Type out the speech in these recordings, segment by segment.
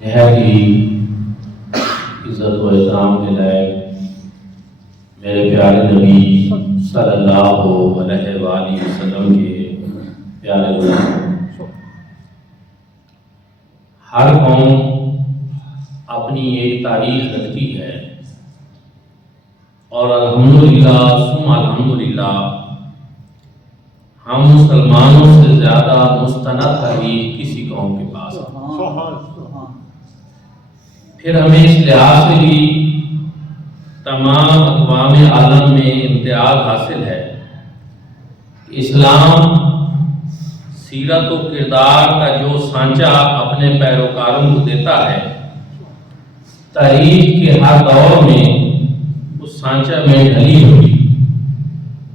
نہایت ہی عزت و احترام کے لائق میرے پیارے نبی صلی اللہ علیہ وآلہ وسلم کے پیارے غلام، ہر قوم اپنی ایک تاریخ رکھتی ہے اور الحمدللہ ثم الحمدللہ ہم مسلمانوں سے زیادہ مستند تاریخ کسی قوم کے پاس ہے۔ پھر ہمیں اس لحاظ سے بھی تمام اقوام عالم میں امتیاز حاصل ہے کہ اسلام سیرت و کردار کا جو سانچہ اپنے پیروکاروں کو دیتا ہے، تاریخ کے ہر دور میں اس سانچہ میں ڈھلی ہوئی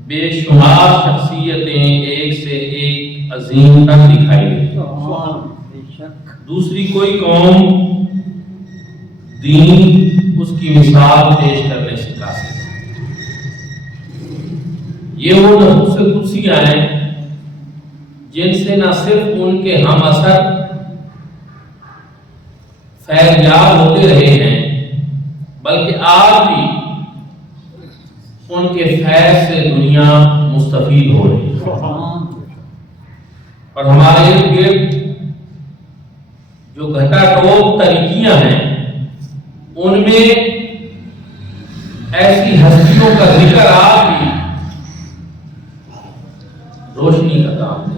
بے شمار شخصیتیں ایک سے ایک عظیم تک دکھائی دیتی۔ دوسری کوئی قوم دین اس کی مثال پیش کرنے سے قاصر ہے۔ یہ وہ نفوس قدسیاں ہیں جن سے نہ صرف ان کے ہم اثر فیض یاب ہوتے رہے ہیں بلکہ آج بھی ان کے فیض سے دنیا مستفید ہو رہی ہے، اور ہمارے ارد گرد جو گھٹا ٹوپ طریقیاں ہیں ان میں ایسی ہستیوں کا ذکر آپ بھی روشنی کا کام ہے۔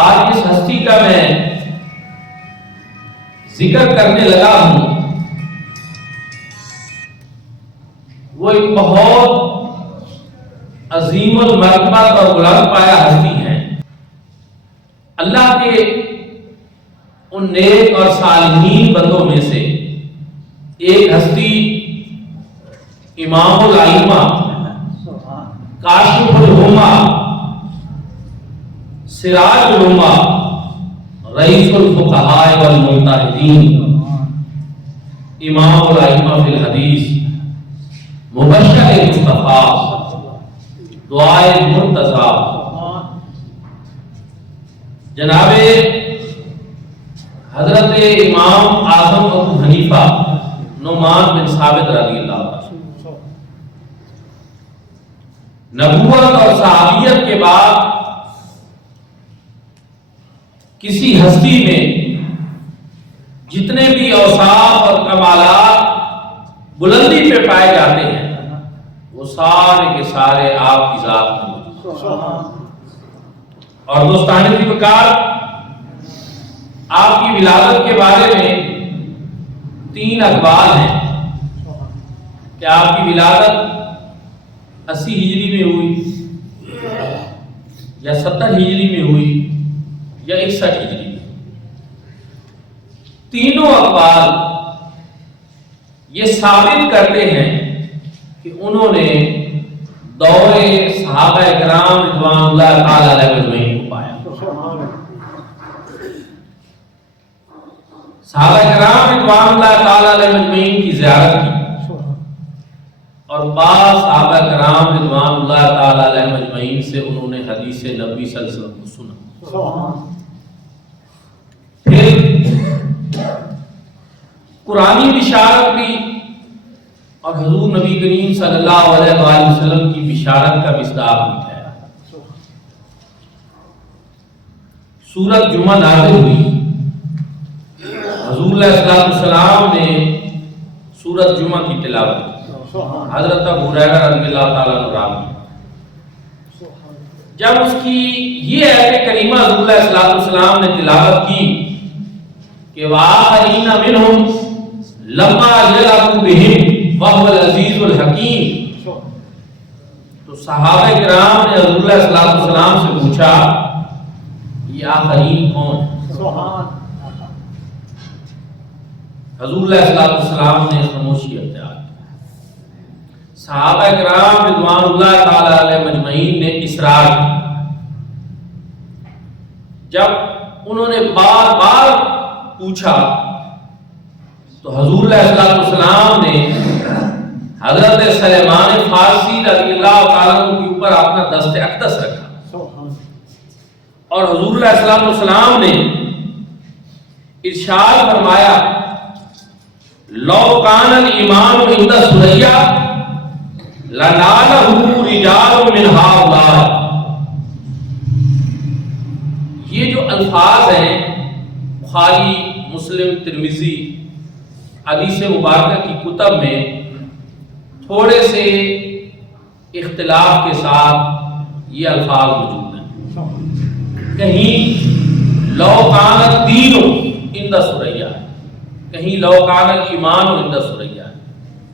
آج اس ہستی کا میں ذکر کرنے لگا ہوں، وہ ایک بہت عظیم المرتبہ اور بلند پایہ ہستی ہے۔ اللہ کے ان نیک اور صالحین بندوں میں سے ایک ہستی امام الائمہ، کاشف الامہ، سراج الامہ، رئیس الفقہاء والمجتہدین، امام الائمہ فی الحدیث، مبشر مصطفیٰ، دعائے مرتضیٰ، جناب حضرت امام اعظم ابو حنیفہ نعمان بن ثابت رضی اللہ عنہ، نبوت اور صحابیت کے بعد کسی ہستی میں جتنے بھی اوصاف اور کمالات بلندی پہ پائے جاتے ہیں وہ سارے کے سارے آپ کی ذات میں موجود ہیں۔ اور دوستان وقار، آپ کی ولادت کے بارے میں 3 اقوال ہیں کہ آپ کی ولادت 80 ہجری میں ہوئی یا 70 ہجری میں ہوئی یا 61 ہجری میں۔ تینوں اقوال یہ ثابت کرتے ہیں کہ انہوں نے دور صحابہ کرام رضوان اللہ تعالی علیہ اجمعین کو پایا۔ صحابہ کرام رضوان اللہ تعالی علیہ اجمعین کی زیارت کی اور بعض صحابہ کرام رضوان اللہ تعالی علیہ اجمعین سے انہوں نے حدیث نبوی صلی اللہ علیہ وسلم کو سنا۔ پھر قرآنی بشارت بھی اور حضور نبی کریم صلی اللہ علیہ وآلہ وسلم کی بشارت کا مصداق بھی ہے۔ سورۃ جمعہ نازل ہوئی، حضور علیہ السلام نے سورۃ جمعہ کی تلاوت کی، حضرت ابو ہریرہ رضی اللہ تعالیٰ عنہ راوی۔ جب اس کی یہ آیت کریمہ حضور علیہ السلام نے تلاوت کی کہ وآخرین منہم لما یلحقوا بہم وَهُوَ الْعَزِيزُ الْحَكِيمُ، تو صحابہ کرام نے حضور علیہ السلام سے پوچھا یہ آخرین کون ہے؟ حضور علیہ السلام نے خاموشی اختیار کی۔ صحابہ کرام رضوان اللہ تعالی علیہ مجمعین نے اصرار کی۔ جب انہوں نے بار بار پوچھا تو حضور علیہ السلام نے حضرت سلیمان فارسی رضی اللہ تعالیٰ عنہ کے اوپر اپنا دست اقدس رکھا اور حضور علیہ الصلوۃ والسلام نے ارشاد فرمایا لو کان الایمان عند ثریا لنالہ رجال من ہؤلاء. یہ جو الفاظ ہیں بخاری، مسلم، ترمذی، حدیث مبارکہ کی کتب میں تھوڑے سے اختلاف کے ساتھ یہ الفاظ موجود ہیں. کہیں لو کان الدین عند ثریا، کہیں لو کان الایمان عند ثریا،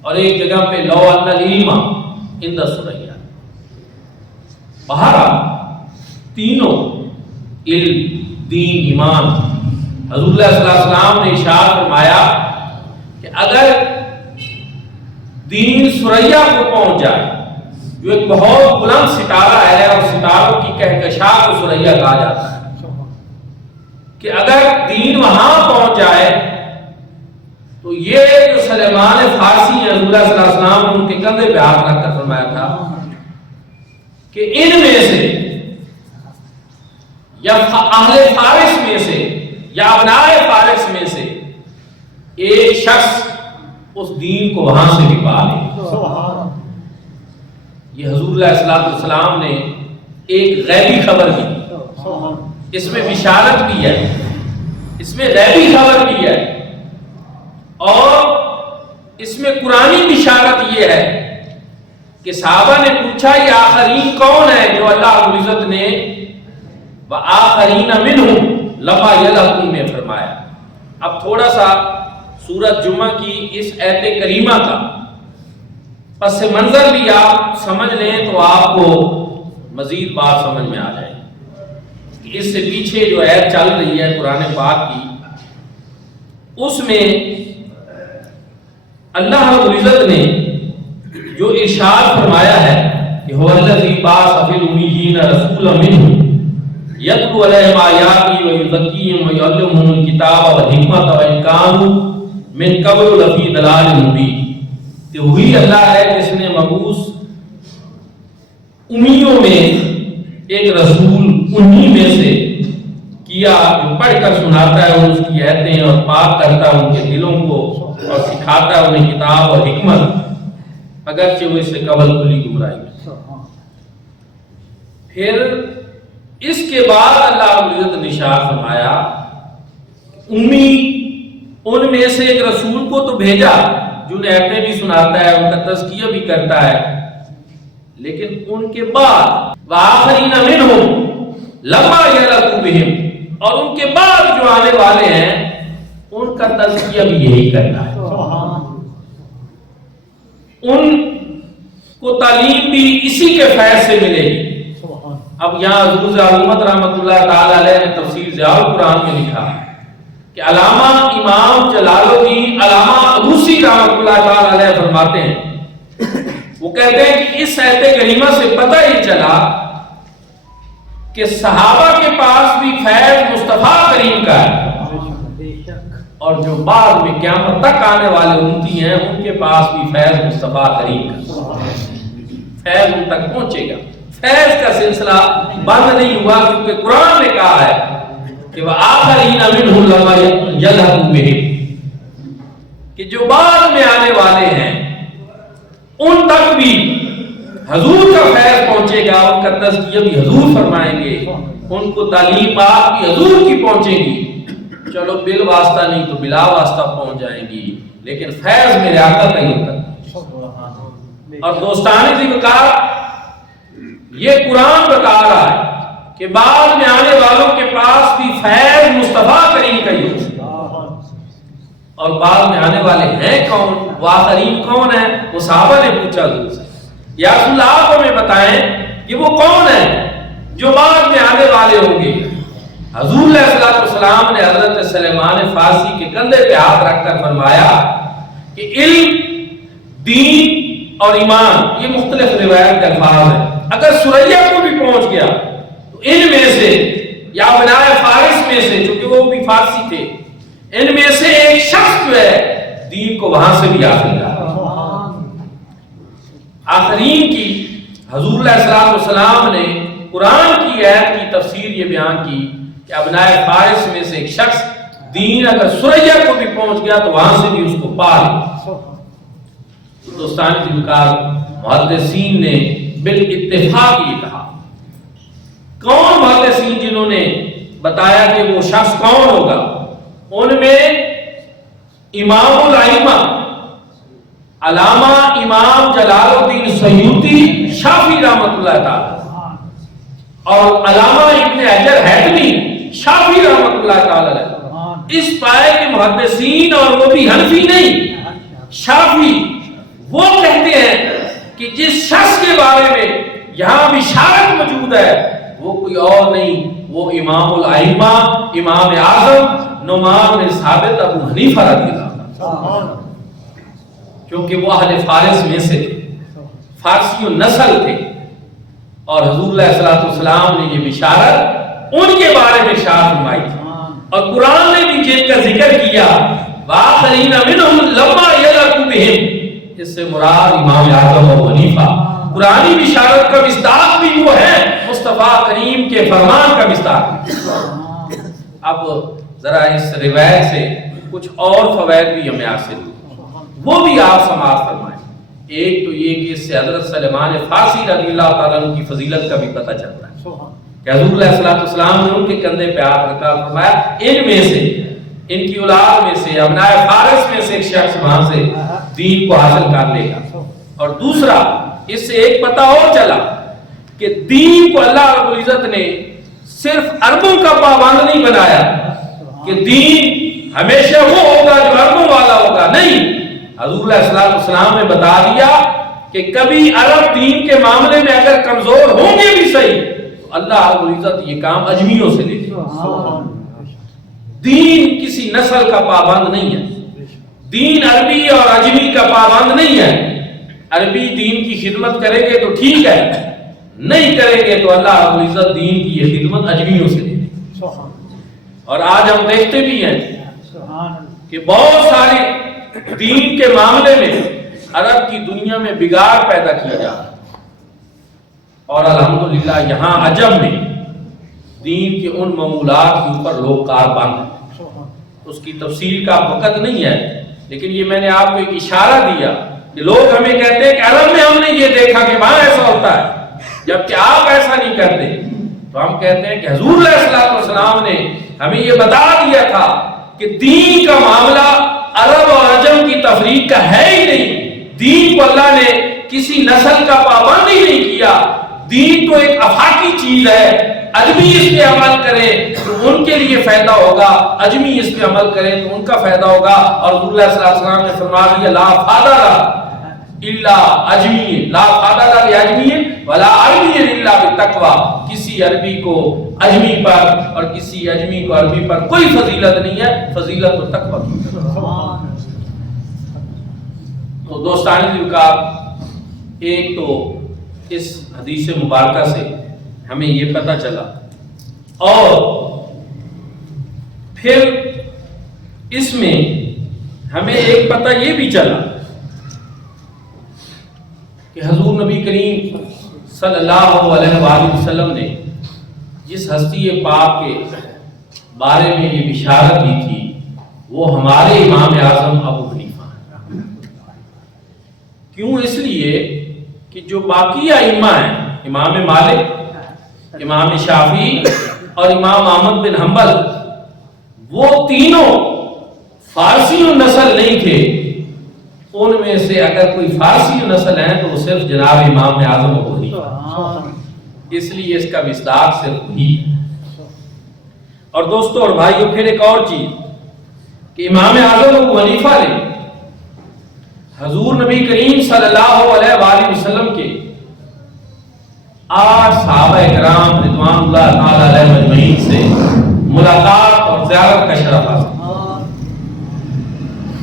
اور ایک جگہ پہ لو ان العلم عند ثریا. بہرحال تینوں علم، دین، ایمان، حضور صلی اللہ علیہ وسلم نے ارشاد فرمایا کہ اگر دین ثریا کو پہنچ جائے، جو ایک بہت بلند ستارہ ہے اور ستاروں کی کہکشاں کو ثریا کہا جاتا ہے، کہ اگر دین وہاں پہنچ جائے تو یہ جو سلیمان فارسی ہیں، حضور صلی اللہ علیہ وسلم نے ان کے کندھے پہ ہاتھ رکھ کر فرمایا تھا کہ ان میں سے یا اہل فارس میں سے یا ابناء فارس میں سے ایک شخص اس دین کو وہاں سے بھی پا لے. یہ حضور علیہ السلام نے ایک غیبی خبر دی، اس میں بشارت بھی ہے، اس میں غیبی خبر بھی ہے، اور اس میں قرآنی بشارت یہ ہے کہ صحابہ نے پوچھا یہ آخرین کون ہے جو اللہ رب العزت نے وآخرین منہم لما یلحقون میں فرمایا. اب تھوڑا سا سورۃ جمعہ کی اس آیت کریمہ کا پس منظر بھی آپ سمجھ لیں تو آپ کو مزید بات سمجھ میں آ جائے کہ اس سے پیچھے جو آیت چل رہی ہے قرآن پاک کی، اس میں اللہ رب العزت نے جو ارشاد فرمایا ہے کہ هو الذی بعث فی الامیین رسولا منہم یتلو علیہم آیاتہ ویزکیہم ویعلمہم الکتاب والحکمۃ وإن کانوا من قبل لفی ضلال مبین. کہ وہی اللہ ہے جس نے مبعوث امیوں میں ایک رسول انہی میں سے کیا جو پڑھ کر سناتا ہے اس کی آیتیں اور پاک کرتا ہے ان کے دلوں کو اور سکھاتا ہے انہیں کتاب اور حکمت، اگرچہ وہ اس سے قبل کھلی گمراہی. پھر اس کے بعد اللہ رب العزت نے ارشاد فرمایا امی ان میں سے ایک رسول کو تو بھیجا جو آیتیں بھی سناتا ہے، ان کا تزکیہ بھی کرتا ہے، لیکن ان کے بعد وآخرین منہم لما یلحقوا بہم، اور ان کے بعد جو آنے والے ہیں ان کا تزکیہ بھی یہی کرنا ہے. ان کو تعلیم بھی اسی کے فیض سے ملے گی. اب یہاں حضور احمد رحمۃ اللہ تعالی علیہ نے تفسیر ضیاء القرآن میں لکھا کہ علامہ امام جلال الدین علامہ روسی رحمۃ اللہ تعالی علیہ فرماتے ہیں، وہ کہتے ہیں کہ اس آیت کریمہ سے پتہ ہی چلا کہ صحابہ کے پاس بھی فیض مصطفیٰ کریم کا ہے، اور جو بعد میں قیامت تک آنے والے امتی ہیں ان کے پاس بھی فیض مصطفیٰ کریم کا، فیض ان تک پہنچے گا. فیض کا سلسلہ بند نہیں ہوا کیونکہ قرآن نے کہا ہے کہ وآخرین منہم لما یلحقوا بہم، کہ جو بعد میں آنے والے ہیں ان تک بھی حضور کا فیض پہنچے گا، ان کا تزکیہ بھی حضور فرمائیں گے، ان کو تعلیمات بھی حضور کی پہنچیں گی. چلو بال واسطہ نہیں تو بلا واسطہ پہنچ جائیں گی، لیکن فیض میرے آقا کا ہی تک. اور دوستانے سے کہا یہ قرآن بتا رہا ہے کہ بعد میں آنے والوں کے پاس بھی فیض مصطفیٰ کریم کا ہی ہوگا. اور بعد میں آنے والے ہیں کون، وآخرین کون ہیں؟ وہ صحابہ نے پوچھا حضور سے یا رسول اللہ آپ ہمیں بتائیں کہ وہ کون ہیں جو بعد میں آنے والے ہوں گے. حضور علیہ السلام نے حضرت سلیمان فارسی کے کندھے پہ ہاتھ رکھ کر فرمایا کہ علم، دین اور ایمان یہ مختلف روایت کے الفاظ ہیں. اگر ثریا کو بھی پہنچ گیا تو ان میں سے یا ابناء فارس میں سے، چونکہ وہ بھی فارسی تھے، ان میں سے ایک شخص جو ہے دین کو وہاں سے بھی حاصل کر. آخرین کی حضور علیہ السلام نے قرآن کی آیت کی تفسیر یہ بیان کی کہ ابنائے فارس میں سے ایک شخص دین اگر سریا کو بھی پہنچ گیا تو وہاں سے بھی اس کو پا لے۔ دوستان ذکر محدثین نے بالاتفاق یہ کہا۔ کون محدثین جنہوں نے بتایا کہ وہ شخص کون ہوگا؟ ان میں امام الائمہ علامہ امام جلال الدین سیوطی شافعی رحمۃ اللہ تعالی اور علامہ ابن حجر حیثمی شافعی رحمۃ اللہ تعالی اس پائے کے محدثین، اور وہ بھی حنفی نہیں شافعی، وہ کہتے ہیں کہ جس شخص کے بارے میں یہاں بشارت موجود ہے وہ کوئی اور نہیں، وہ امام الائمہ امام اعظم نعمان بن ثابت ابو حنیفہ رضی اللہ عنہ، کیونکہ وہ اہل فارس میں سے تھے، فارسی نسل تھے، اور حضور علیہ الصلوۃ والسلام نے یہ بشارت ان کے بارے میں ارشاد فرمائی تھی، اور قرآن نے بھی جن کا ذکر کیا وآخرین منہم لما یلقوا بہم، اس سے مراد امام اعظم ابو حنیفہ۔ قرآنی بشارت کا مصداق بھی وہ ہے، مصطفیٰ کریم کے فرمان کا مصداق۔ اب ذرا اس روایت سے کچھ اور فوائد بھی ہمیں حاصل ہوئے، وہ بھی آپ سماعت فرمائیں۔ ایک تو یہ کہ اس سے حضرت سلمان فارسی رضی اللہ تعالیٰ عنہ کی فضیلت کا بھی پتہ چلتا ہے کہ حضور علیہ الصلوۃ والسلام نے ان کے کندھے پہ ہاتھ رکھا، فرمایا ان میں سے، ان کی اولاد میں سے، ابنائے فارس میں سے ایک شخص وہاں سے دین کو حاصل کر لے گا۔ اور دوسرا اس سے ایک پتہ اور چلا کہ دین کو اللہ رب العزت نے صرف عربوں کا پابند نہیں بنایا کہ دین ہمیشہ وہ ہوگا جو عربوں والا ہوگا، نہیں، حضور علیہ الصلوۃ والسلام نے بتا دیا کہ کبھی عرب دین کے معاملے میں اگر کمزور ہوں گے بھی صحیح تو اللہ رب العزت یہ کام اجمیوں سے لے گا۔ دین کسی نسل کا پابند نہیں ہے، دین عربی اور اجمی کا پابند نہیں ہے۔ عربی دین کی خدمت کریں گے تو ٹھیک ہے، نہیں کریں گے تو اللہ رب العزت دین کی یہ خدمت اجمیوں سے لے گا۔ اور آج ہم دیکھتے بھی ہیں کہ بہت سارے دین کے معاملے میں عرب کی دنیا میں بگاڑ پیدا کیا جا رہا ہے، اور الحمدللہ یہاں عجم میں دین کے ان معمولات کے اوپر لوگ کاربند ہیں۔ اس کی تفصیل کا وقت نہیں ہے، لیکن یہ میں نے آپ کو ایک اشارہ دیا کہ لوگ ہمیں کہتے ہیں کہ عرب میں ہم نے یہ دیکھا کہ وہاں ایسا ہوتا ہے، جبکہ آپ ایسا نہیں کرتے، تو ہم کہتے ہیں کہ حضور علیہ الصلوۃ والسلام نے ہمیں یہ بتا دیا تھا کہ دین کا معاملہ عرب اور عجم کی تفریق کا ہے ہی نہیں۔ دین کو اللہ نے کسی نسل کا پابند ہی نہیں کیا، دین تو ایک افاقی چیز ہے، اجمی اس پہ عمل کریں تو ان کے لیے فائدہ ہوگا، اجمی اس پہ عمل کریں تو ان کا فائدہ ہوگا۔ اور حضور علیہ السلام نے فرما دیا لا فاضل الا اجمی، لا فاضل لاجمی ولا عربی الا بالتقوی، کسی عربی کو اجمی پر اور کسی اجمی کو عربی پر کوئی فضیلت نہیں ہے، فضیلت تو تقوی کی۔ تو دوستانی رکاب، ایک تو اس حدیث مبارکہ سے ہمیں یہ پتہ چلا، اور پھر اس میں ہمیں ایک پتہ یہ بھی چلا کہ حضور نبی کریم صلی اللہ علیہ وآلہ وسلم نے جس ہستی پاک کے بارے میں یہ بشارت دی تھی وہ ہمارے امام اعظم ابو حنیفہ ہیں۔ کیوں؟ اس لیے کہ جو باقی ائمہ ہیں، امام مالک، امام شافعی اور امام احمد بن حنبل، وہ تینوں فارسی نسل نہیں تھے۔ ان میں سے اگر کوئی فارسی نسل ہے تو وہ صرف جناب امام اعظم ابو حنیفہ، اس لیے اس کا مصداق صرف وہی ہے۔ اور دوستو اور بھائیو، پھر ایک اور چیز کہ امام اعظم ابو حنیفہ نے حضور نبی کریم صلی اللہ علیہ وآلہ وسلم کے 8 صحابہ کرام رضوان اللہ تعالی علیہ مجمعین سے ملاقات اور زیارت کا شرف حاصل،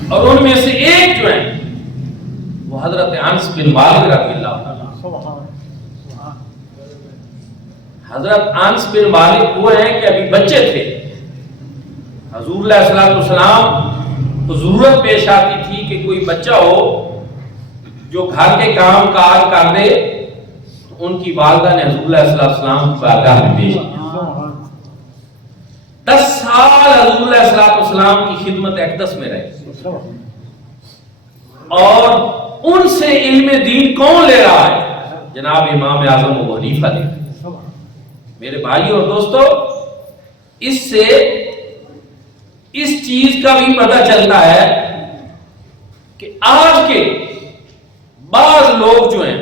اور ان میں سے ایک جو ہے وہ حضرت انس بن مالک رضی اللہ تعالی۔ حضرت انس بن مالک وہ ہیں کہ ابھی بچے تھے، حضور علیہ الصلوۃ والسلام کو ضرورت پیش آتی تھی کہ کوئی بچہ ہو جو گھر کے کام کاج کر دے، تو ان کی والدہ نے حضور صلی اللہ علیہ وسلم کی بارگاہ میں پیش کیا۔ 10 سال حضور صلی اللہ علیہ وسلم کی خدمت اقدس میں رہے، اور ان سے علم دین کون لے رہا ہے؟ جناب امام اعظم ابو حنیفہ لے رہے۔ میرے بھائیو اور دوستو، اس سے اس چیز کا بھی پتہ چلتا ہے کہ آج کے بعض لوگ جو ہیں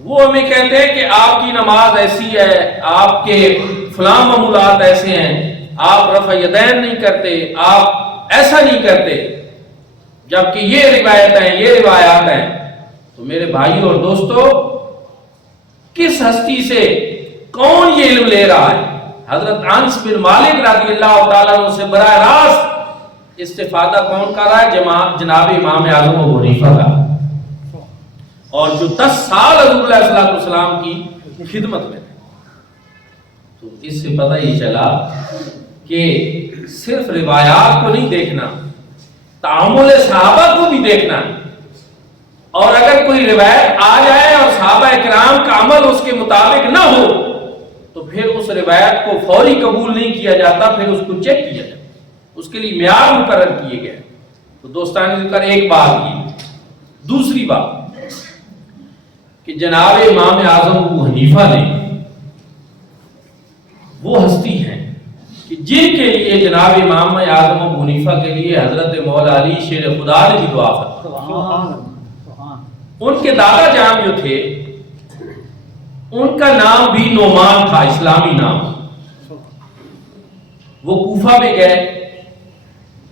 وہ ہمیں کہتے ہیں کہ آپ کی نماز ایسی ہے، آپ کے فلاں معمولات ایسے ہیں، آپ رفع یدین نہیں کرتے، آپ ایسا نہیں کرتے، جبکہ یہ روایات ہیں۔ تو میرے بھائیو اور دوستو، کس ہستی سے کون یہ علم لے رہا ہے؟ حضرت انس بن مالک رضی اللہ تعالیٰ عنہ سے براہ راست استفادہ کون کر رہا ہے؟ جناب امام اعظم ابو حنیفہ کا، اور جو 10 سال حضور صلی اللہ علیہ وسلم کی خدمت میں۔ تو اس سے پتہ یہ چلا کہ صرف روایات کو نہیں دیکھنا، تعامل صحابہ کو بھی دیکھنا، اور اگر کوئی روایت آ جائے اور صحابہ اکرام کا عمل اس کے مطابق نہ ہو تو پھر اس روایت کو فوری قبول نہیں کیا جاتا، پھر اس کو چیک کیا جاتا، اس کے لیے معیار مقرر کیے گئے۔ تو دوستان ذکر ایک بات کی۔ دوسری بات کہ جناب امام اعظم ابو حنیفہ نے وہ ہستی ہیں کہ جن کے لیے جناب امام اعظم ابو حنیفہ کے لیے حضرت مولا علی شیر خدا نے بھی دعا فرمائی۔ ان کے دادا جان جو تھے ان کا نام بھی نعمان تھا، اسلامی نام۔ وہ کوفہ میں گئے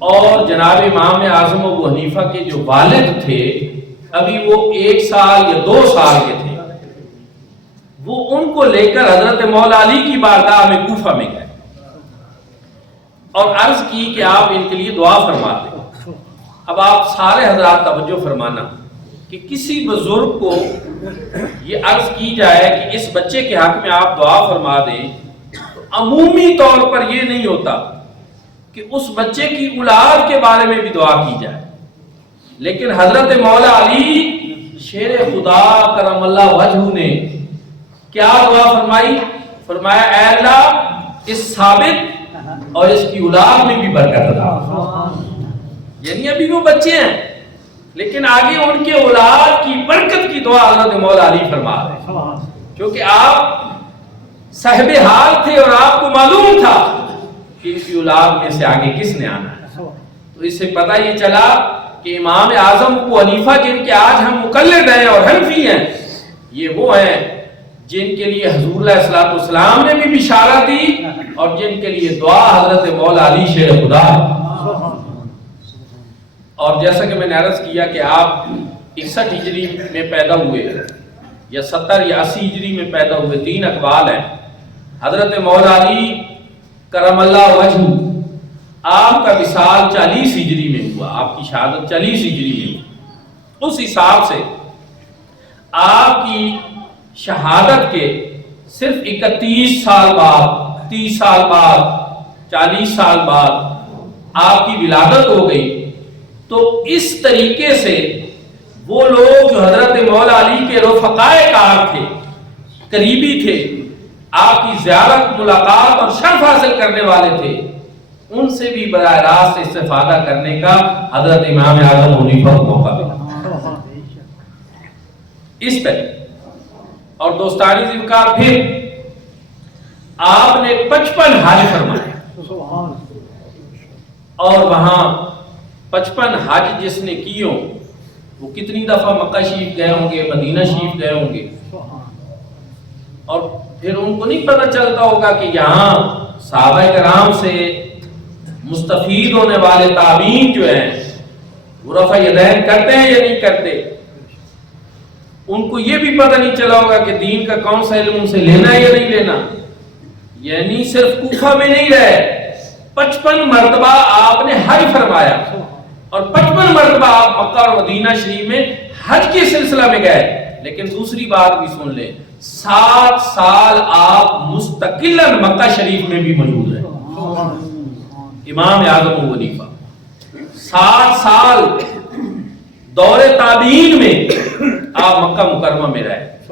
اور جناب امام اعظم ابو حنیفہ کے جو والد تھے، ابھی وہ 1 سال یا 2 سال کے تھے، وہ ان کو لے کر حضرت مولا علی کی بارگاہ میں کوفہ میں گئے اور عرض کی کہ آپ ان کے لیے دعا فرما دیں۔ اب آپ سارے حضرات توجہ فرمانا کہ کسی بزرگ کو یہ عرض کی جائے کہ اس بچے کے حق میں آپ دعا فرما دیں، تو عمومی طور پر یہ نہیں ہوتا کہ اس بچے کی اولاد کے بارے میں بھی دعا کی جائے، لیکن حضرت مولا علی شیر خدا کرم اللہ وجہ نے کیا دعا فرمائی؟ فرمایا اے اللہ اس ثابت اور اس کی اولاد میں بھی برکت عطا۔ یعنی ابھی وہ بچے ہیں لیکن آگے ان کے اولاد کی برکت کی دعا حضرت مولا علی فرما رہے ہیں، کیونکہ آپ صاحب حال تھے اور آپ کو معلوم تھا کہ ان کی اولاد میں سے آگے کس نے آنا ہے۔ تو اس سے پتہ یہ چلا کہ امام اعظم ابو حنیفہ جن کے آج ہم مقلد ہیں اور حنفی ہیں، یہ وہ ہیں جن کے لیے حضور صلی اللہ علیہ وسلم نے بھی بشارت دی اور جن کے لیے دعا حضرت مولا علی شیر خدا ہے۔ اور جیسا کہ میں نے عرض کیا کہ آپ 61 ہجری میں پیدا ہوئے یا 70 یا 80 ہجری میں پیدا ہوئے، 3 اقوال ہیں۔ حضرت مولا علی کرم اللہ وجہ آپ کا وصال 40 ہجری میں ہوا، آپ کی شہادت 40 ہجری میں ہوئی۔ اس حساب سے آپ کی شہادت کے صرف 31 سال بعد، 30 سال بعد، 40 سال بعد آپ کی ولادت ہو گئی۔ تو اس طریقے سے وہ لوگ جو حضرت مولا علی کے رفقائے کار تھے، قریبی تھے، آپ کی زیارت، ملاقات اور شرف حاصل کرنے والے تھے، ان سے بھی براہ راست استفادہ کرنے کا حضرت امام اعظم ابو حنیفہ کو موقع ملا۔ اس طرح اور دوستانی ذکر، پھر آپ نے 55 حج فرمائے، اور وہاں 55 حج جس نے کیوں وہ کتنی دفعہ مکہ شریف گئے ہوں گے، مدینہ شریف گئے ہوں گے، اور پھر ان کو نہیں پتہ چلتا ہوگا کہ یہاں صحابہ کرام سے مستفید ہونے والے تابعین جو ہیں وہ رفع یدین کرتے ہیں یا نہیں کرتے۔ ان کو یہ بھی پتہ نہیں چلا ہوگا کہ دین کا کون سا علم ان سے لینا ہے یا نہیں لینا۔ یعنی صرف کوفہ میں نہیں رہے، 55 مرتبہ آپ نے حج فرمایا، اور 55 مرتبہ آپ مکہ اور مدینہ شریف میں حج کے سلسلہ میں گئے۔ لیکن دوسری بات بھی سن لیں، 7 سال آپ مستقلاً مکہ شریف میں بھی موجود ہیں۔ امام اعظم ابو حنیفہ 7 سال دور تابعین میں آپ مکہ مکرمہ میں رہے،